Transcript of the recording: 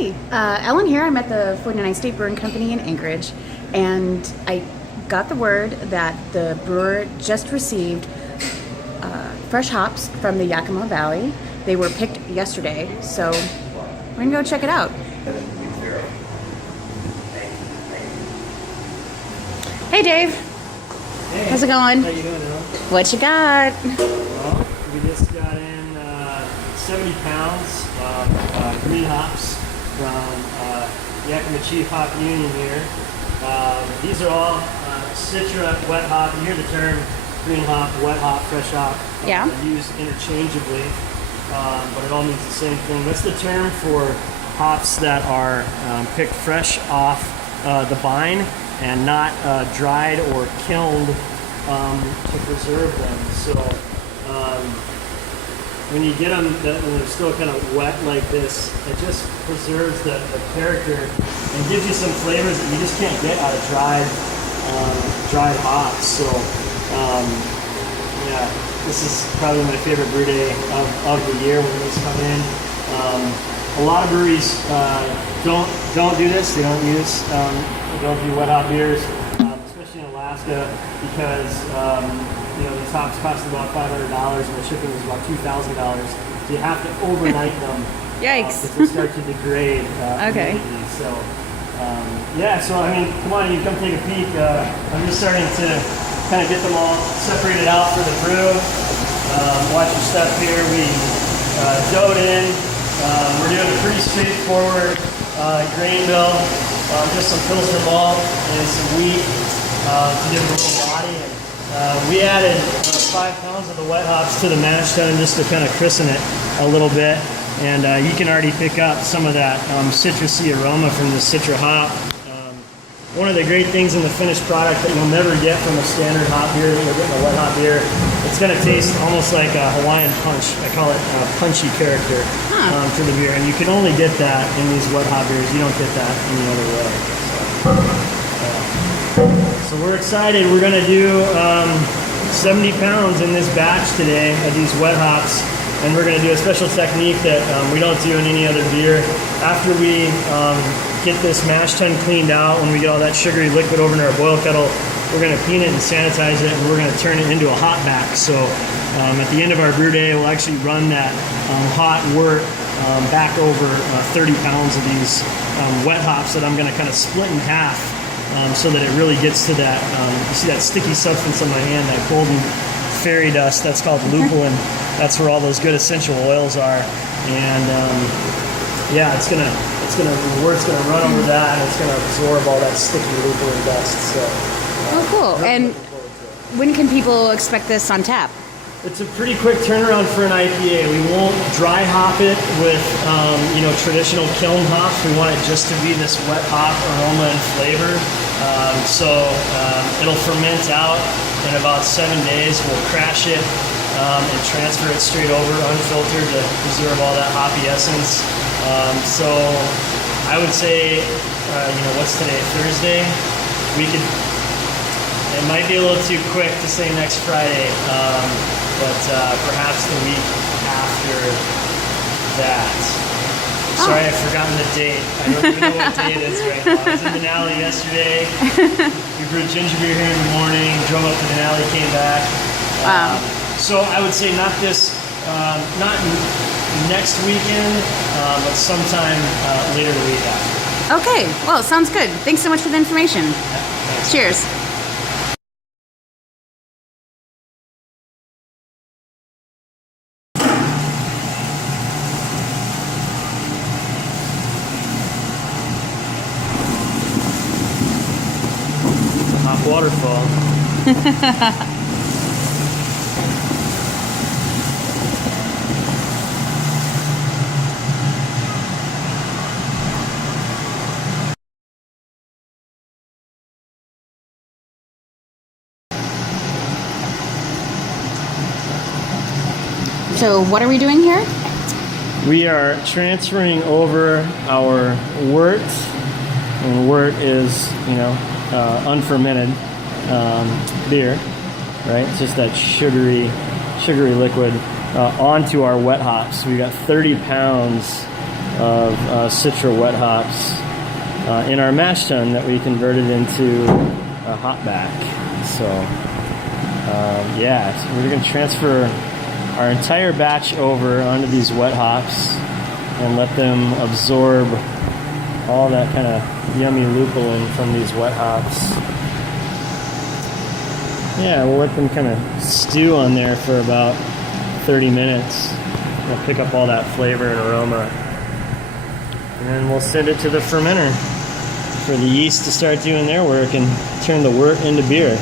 Hey, Ellen here. I'm at the 49 State Brewing Company in Anchorage, and I got the word that the brewer just received fresh hops from the Yakima Valley. They were picked yesterday, so we're gonna go check it out. Hey, Dave. Hey, how's it going? How you doing, Ellen? What you got? Well, we just got in 70 pounds of green hops from Yakima Chief Hop Union here. These are all Citra wet hop. You hear the term green hop, wet hop, fresh hop. Yeah. Used interchangeably, but it all means the same thing. That's the term for hops that are picked fresh off the vine and not dried or kilned to preserve them. So when you get them, when they're still kind of wet like this, it just preserves the character and gives you some flavors that you just can't get out of dried hops. So yeah, this is probably my favorite brew day of the year when these come in. A lot of breweries don't do this. They don't do wet hop beers, especially in Alaska, because these hops cost about $500 and the shipping is about $2,000. So you have to overnight them. Yikes! Because they start to degrade. Okay. So yeah. So I mean, come on, you come take a peek. I'm just starting to kind of get them all separated out for the brew. Watch your step here. We dough'd in. We're doing a pretty straightforward grain bill. Just some Pilsner malt and some wheat to give it a little body. And we added 5 pounds of the wet hops to the mash tun just to kind of christen it a little bit. And you can already pick up some of that citrusy aroma from the Citra hop. One of the great things in the finished product that you'll never get from a standard hop beer that you'll get in a wet hop beer, it's going to taste almost like a Hawaiian punch. I call it a punchy character to the beer, and you can only get that in these wet hop beers. You don't get that any other way. So we're excited. We're going to do 70 pounds in this batch today of these wet hops, and we're going to do a special technique that we don't do in any other beer. After we get this mash tun cleaned out, when we get all that sugary liquid over in our boil kettle, we're going to clean it and sanitize it, and we're going to turn it into a hot back. So at the end of our brew day, we'll actually run that hot wort back over 30 pounds of these wet hops that I'm going to kind of split in half so that it really gets to that, you see that sticky substance on my hand, that golden fairy dust, that's called lupulin. That's where all those good essential oils are. And yeah, the wort's gonna run over that, and it's gonna absorb all that sticky lupulin dust. So, Oh, cool. And when can people expect this on tap? it's a pretty quick turnaround for an IPA. We won't dry hop it with traditional kiln hops. We want it just to be this wet hop aroma and flavor. It'll ferment out in about 7 days. We'll crash it and transfer it straight over unfiltered to preserve all that hoppy essence. So I would say, what's today? Thursday? It might be a little too quick to say next Friday, but perhaps the week after that. Sorry, I've forgotten the date. I don't even know what day it is right now. I was in Denali yesterday. We brewed ginger beer here in the morning, drove up to Denali, came back. Wow. So I would say not not next weekend, but sometime later the week after. Okay, well, sounds good. Thanks so much for the information. Thanks. Cheers. Hop waterfall. So what are we doing here? We are transferring over our wort, and wort is, unfermented beer, right? It's just that sugary liquid onto our wet hops. We got 30 pounds of Citra wet hops in our mash tun that we converted into a hop back. So yeah, so we're going to transfer our entire batch over onto these wet hops and let them absorb all that kind of yummy lupulin from these wet hops. Yeah, we'll let them kind of stew on there for about 30 minutes. We'll pick up all that flavor and aroma. And then we'll send it to the fermenter for the yeast to start doing their work and turn the wort into beer.